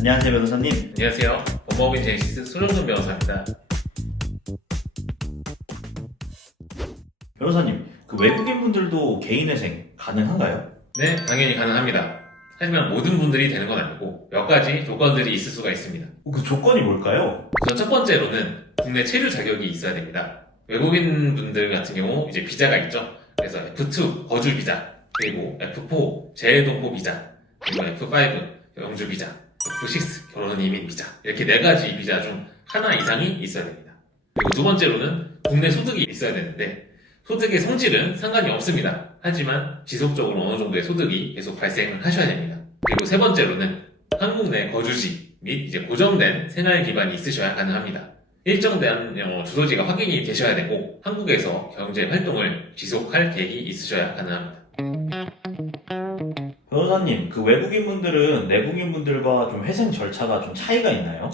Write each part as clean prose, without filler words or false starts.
안녕하세요, 변호사님. 안녕하세요. 법무법인 제이시스 손정근 변호사입니다. 변호사님, 그 외국인 분들도 개인회생 가능한가요? 네, 당연히 가능합니다. 하지만 모든 분들이 되는 건 아니고 몇 가지 조건들이 있을 수가 있습니다. 그 조건이 뭘까요? 우선 첫 번째로는 국내 체류 자격이 있어야 됩니다. 외국인 분들 같은 경우 이제 비자가 있죠. 그래서 F2 거주 비자, 그리고 F4 재외동포 비자, 그리고 F5 영주 비자, F6 결혼 이민 비자, 이렇게 네 가지 비자 중 하나 이상이 있어야 됩니다. 그리고 두 번째로는 국내 소득이 있어야 되는데 소득의 성질은 상관이 없습니다. 하지만 지속적으로 어느 정도의 소득이 계속 발생을 하셔야 됩니다. 그리고 세 번째로는 한국 내 거주지 및 이제 고정된 생활 기반이 있으셔야 가능합니다. 일정된 주소지가 확인이 되셔야 되고 한국에서 경제 활동을 지속할 계획이 있으셔야 가능합니다. 변호사님, 그 외국인 분들은 내국인 분들과 좀 회생 절차가 좀 차이가 있나요?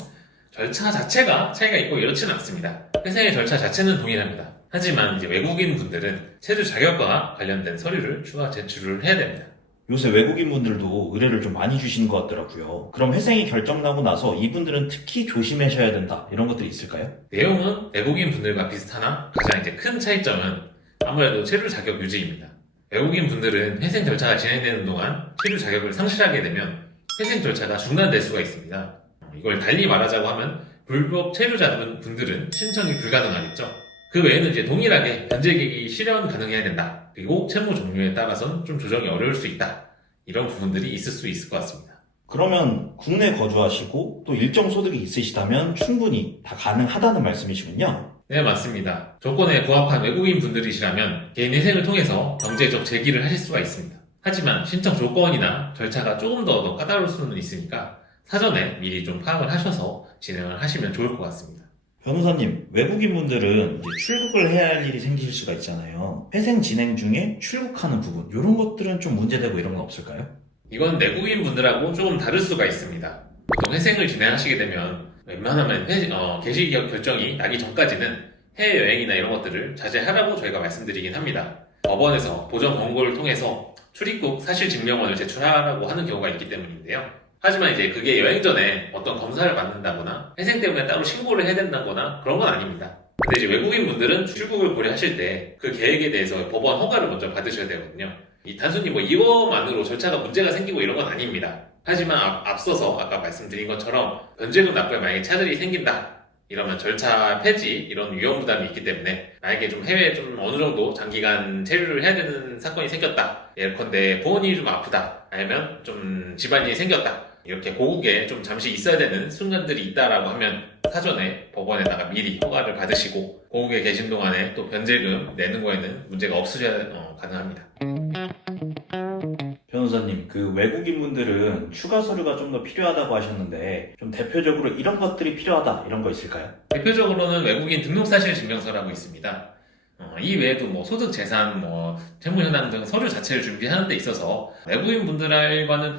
절차 자체가 차이가 있고 이렇지는 않습니다. 회생의 절차 자체는 동일합니다. 하지만 이제 외국인 분들은 체류 자격과 관련된 서류를 추가 제출을 해야 됩니다. 요새 외국인 분들도 의뢰를 좀 많이 주시는 것 같더라고요. 그럼 회생이 결정나고 나서 이분들은 특히 조심하셔야 된다, 이런 것들이 있을까요? 내용은 외국인 분들과 비슷하나 가장 이제 큰 차이점은 아무래도 체류 자격 유지입니다. 외국인 분들은 회생 절차가 진행되는 동안 체류 자격을 상실하게 되면 회생 절차가 중단될 수가 있습니다. 이걸 달리 말하자고 하면 불법 체류자분들은 신청이 불가능하겠죠. 그 외에는 이제 동일하게 변제 계획이 실현 가능해야 된다. 그리고 채무 종류에 따라서는 좀 조정이 어려울 수 있다. 이런 부분들이 있을 수 있을 것 같습니다. 그러면 국내 거주하시고 또 일정 소득이 있으시다면 충분히 다 가능하다는 말씀이시군요. 네, 맞습니다. 조건에 부합한 외국인 분들이시라면 개인 회생을 통해서 경제적 재기를 하실 수가 있습니다. 하지만 신청 조건이나 절차가 조금 더 까다로울 수는 있으니까 사전에 미리 좀 파악을 하셔서 진행을 하시면 좋을 것 같습니다. 변호사님, 외국인 분들은 이제 출국을 해야 할 일이 생길 수가 있잖아요. 회생 진행 중에 출국하는 부분, 이런 것들은 좀 문제되고 이런 건 없을까요? 이건 내국인 분들하고 조금 다를 수가 있습니다. 보통 회생을 진행하시게 되면 웬만하면 개시 결정이 나기 전까지는 해외여행이나 이런 것들을 자제하라고 저희가 말씀드리긴 합니다. 법원에서 보전 권고를 통해서 출입국 사실증명원을 제출하라고 하는 경우가 있기 때문인데요. 하지만 이제 그게 여행 전에 어떤 검사를 받는다거나 회생 때문에 따로 신고를 해야 된다거나 그런 건 아닙니다. 근데 이제 외국인 분들은 출국을 고려하실 때 그 계획에 대해서 법원 허가를 먼저 받으셔야 되거든요. 단순히 이것만으로 절차가 문제가 생기고 이런 건 아닙니다. 하지만 앞서서 아까 말씀드린 것처럼 변제금 납부에 만약에 차질이 생긴다 이러면 절차 폐지 이런 위험 부담이 있기 때문에 만약에 좀 해외에 좀 어느 정도 장기간 체류를 해야 되는 사건이 생겼다 예컨대 부모님이 좀 아프다 아니면 좀 집안일이 생겼다 이렇게 고국에 좀 잠시 있어야 되는 순간들이 있다라고 하면 사전에 법원에다가 미리 허가를 받으시고 고국에 계신 동안에 또 변제금 내는 거에는 문제가 없으셔야 가능합니다. 변호사님, 그 외국인 분들은 추가 서류가 좀 더 필요하다고 하셨는데 좀 대표적으로 이런 것들이 필요하다, 이런 거 있을까요? 대표적으로는 외국인 등록사실증명서라고 있습니다. 이 외에도 소득, 재산, 채무 현황 등 서류 자체를 준비하는 데 있어서 외국인 분들과는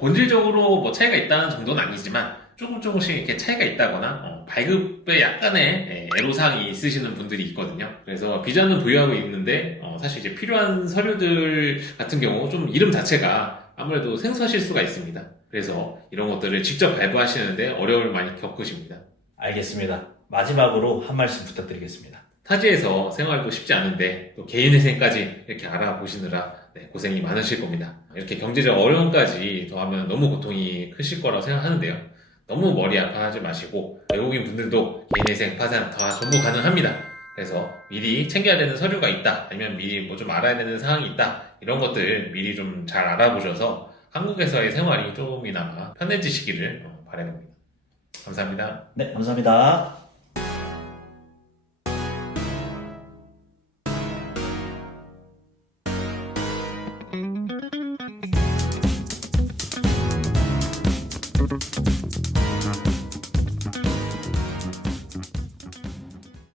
본질적으로 차이가 있다는 정도는 아니지만 조금씩 이렇게 차이가 있다거나 발급에 약간의 애로사항이 있으시는 분들이 있거든요. 그래서 비자는 보유하고 있는데 사실 이제 필요한 서류들 같은 경우 좀 이름 자체가 아무래도 생소하실 수가 있습니다. 그래서 이런 것들을 직접 발부하시는데 어려움을 많이 겪으십니다. 알겠습니다. 마지막으로 한 말씀 부탁드리겠습니다. 타지에서 생활도 쉽지 않은데 또 개인회생까지 이렇게 알아보시느라 고생이 많으실 겁니다. 이렇게 경제적 어려움까지 더하면 너무 고통이 크실 거라고 생각하는데요. 너무 머리 아파하지 마시고 외국인 분들도 개인회생, 파산 다 전부 가능합니다. 그래서 미리 챙겨야 되는 서류가 있다 아니면 미리 좀 알아야 되는 사항이 있다 이런 것들 미리 좀 잘 알아보셔서 한국에서의 생활이 조금이나마 편해지시기를 바라봅니다. 감사합니다. 네, 감사합니다.